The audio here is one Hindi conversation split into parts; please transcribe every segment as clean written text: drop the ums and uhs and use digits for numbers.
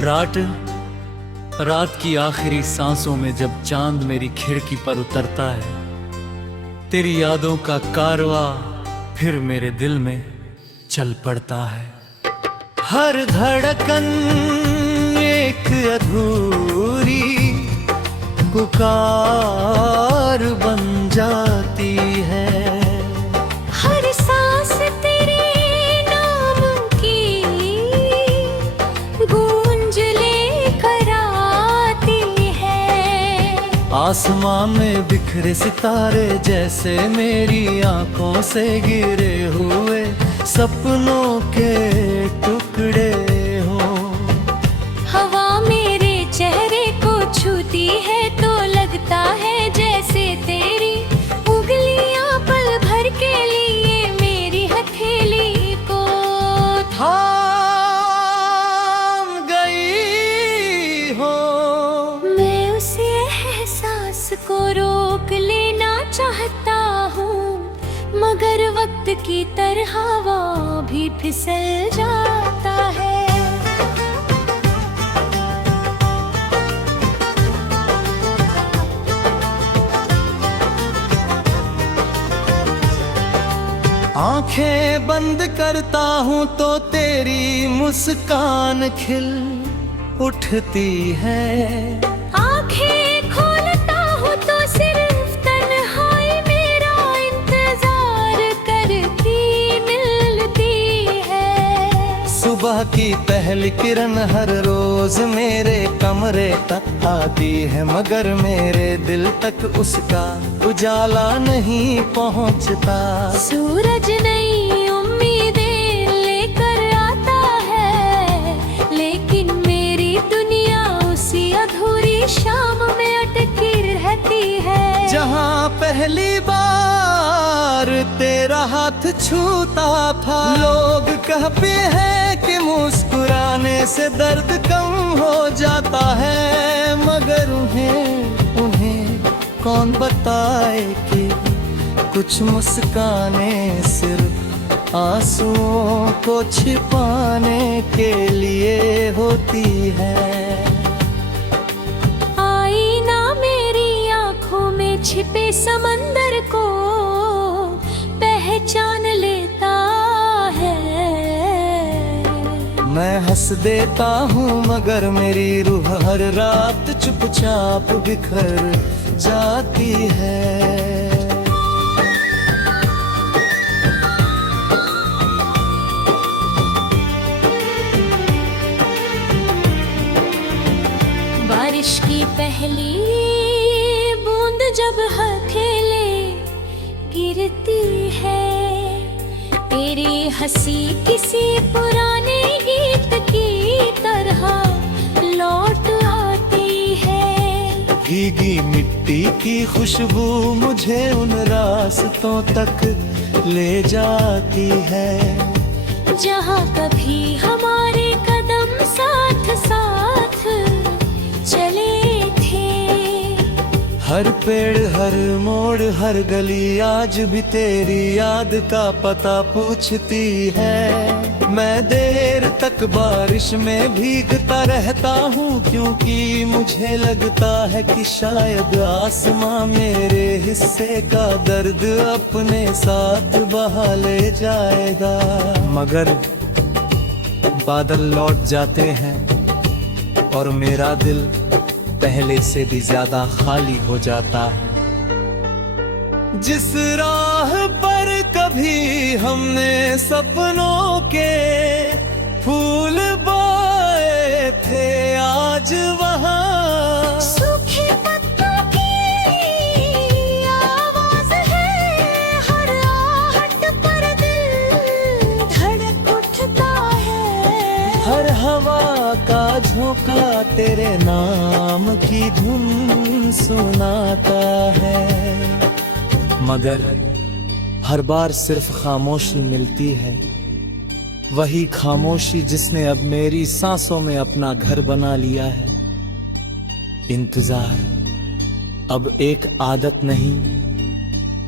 रात रात की आखिरी सांसों में जब चांद मेरी खिड़की पर उतरता है, तेरी यादों का कारवां फिर मेरे दिल में चल पड़ता है। हर धड़कन एक अधूरी पुकार बन जाती है। हर सांस तेरे नाम की गूंज लेकर आती है। आसमां में बिखरे सितारे जैसे मेरी आंखों से गिरे हुए सपनों के टुकड़े हो। हवा मेरे चेहरे को छूती है तो लगता है जैसे तेरी उंगलियां पल भर के लिए मेरी हथेली को थाम गई हो। मैं उस एहसास को रोक लेना चाहता हूँ, मगर वक्त की तरह वो भी फिसल जाता है। आंखें बंद करता हूँ तो तेरी मुस्कान खिल उठती है। आंखें खोलता हूँ तो सिर्फ तन्हाई मेरा इंतजार करती मिलती है। सुबह की पहली किरण हर रोज मेरे कमरे तक आती है, मगर मेरे दिल तक उसका उजाला नहीं पहुँचता। सूरज नई उम्मीदें लेकर आता है, लेकिन मेरी दुनिया उसी अधूरी शाम में अटकी रहती है। जहाँ पहली बार तेरा हाथ छूता था, लोग कहते हैं कि मुस्कुराने से दर्द कम हो जाता है, मगर उन्हें कौन बताए कि कुछ मुस्काने सिर्फ आंसुओं को छिपाने के लिए होती है। आईना मेरी आंखों में छिपे समंदर को पहचान लेता है। मैं हंस देता हूँ मगर मेरी रूह हर रात चुपचाप बिखर जाती है। बारिश की पहली बूंद जब हथेले गिरती है, तेरी हंसी किसी पुराने गीत की तरह लौट आती है। भीगी मिट्टी की खुशबू मुझे उन रास्तों तक ले जाती है, जहाँ कभी हमारे कदम साथ साथ चले थे। हर पेड़ हर मोड़ हर गली आज भी तेरी याद का पता पूछती है। मैं देर तक बारिश में भीगता रहता हूँ, क्योंकि मुझे लगता है कि शायद आसमां मेरे हिस्से का दर्द अपने साथ बहा ले जाएगा। मगर बादल लौट जाते हैं और मेरा दिल पहले से भी ज्यादा खाली हो जाता है। जिस राह पर कभी हमने सपनों के फूल बोए थे, आज वहाँ सूखे पत्तों की आवाज है। हर आहट पर दिल धड़क उठता है। हर हवा का झोंका तेरे नाम की धुन सुनाता है, मगर हर बार सिर्फ खामोशी मिलती है। वही खामोशी जिसने अब मेरी सांसों में अपना घर बना लिया है। इंतजार अब एक आदत नहीं,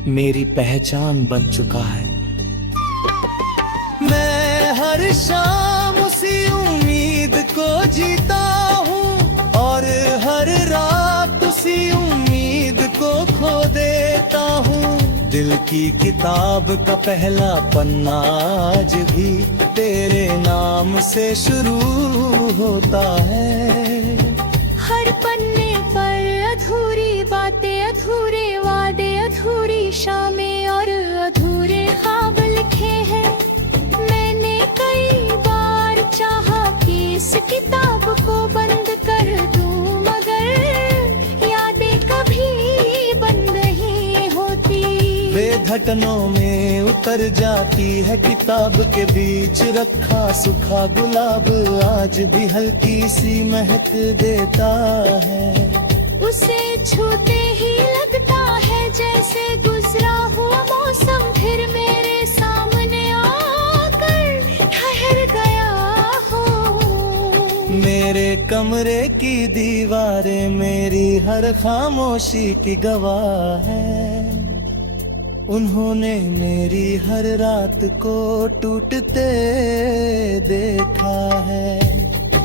मेरी पहचान बन चुका है। मैं हर शाम उसी उम्मीद उम्मीद को जीता हूँ और हर रात उसी उम्मीद को खो देता हूँ। दिल की किताब का पहला पन्ना आज भी तेरे नाम से शुरू होता है। हर पन्ने पर अधूरी बातें, अधूरे वादे, अधूरी शामें और अधूरे ख्वाब लिखे हैं। मैंने कई बार चाहा कि इस किताब को बंद कर दूं, मगर यादें कभी बंद नहीं होती। बेधटनों में उतर जाती है किताब के बीच रखा सूखा गुलाब आज भी हल्की सी महक देता है। उसे छूते ही लगता है जैसे गुजरा हुआ मौसम फिर मेरे सामने आकर ठहर गया हो। मेरे कमरे की दीवारें मेरी हर खामोशी की गवाह है। उन्होंने मेरी हर रात को टूटते देखा है।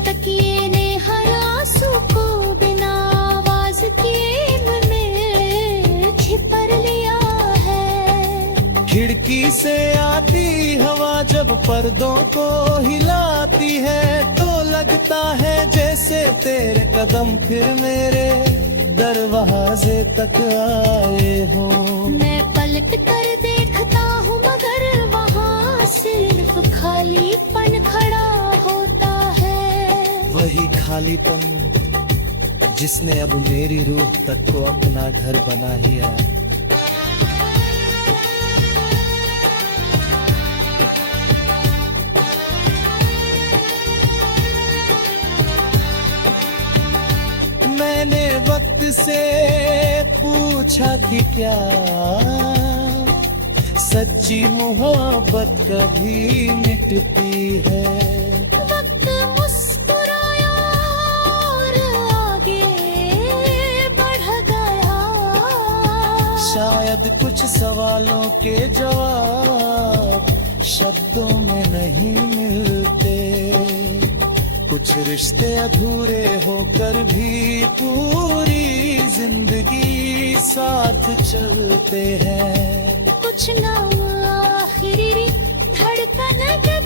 तकिए ने हर आंसू को बिना आवाज किए में छिपर लिया है। खिड़की से आती हवा जब पर्दों को हिलाती है तो लगता है जैसे तेरे कदम फिर मेरे दरवाजे तक आए हों। मैं पलट कर देखता हूँ मगर वहाँ सिर्फ खालीपन खड़ा होता है। वही खालीपन जिसने अब मेरी रूह तक को अपना घर बना लिया। मैंने वक्त से पूछा कि क्या सच्ची मोहब्बत कभी मिटती है। वक्त मुस्कुराया और आगे बढ़ गया। शायद कुछ सवालों के जवाब शब्दों में नहीं मिलते। कुछ रिश्ते अधूरे होकर भी पूरी जिंदगी साथ चलते हैं। कुछ ना आखिरी धड़कन जब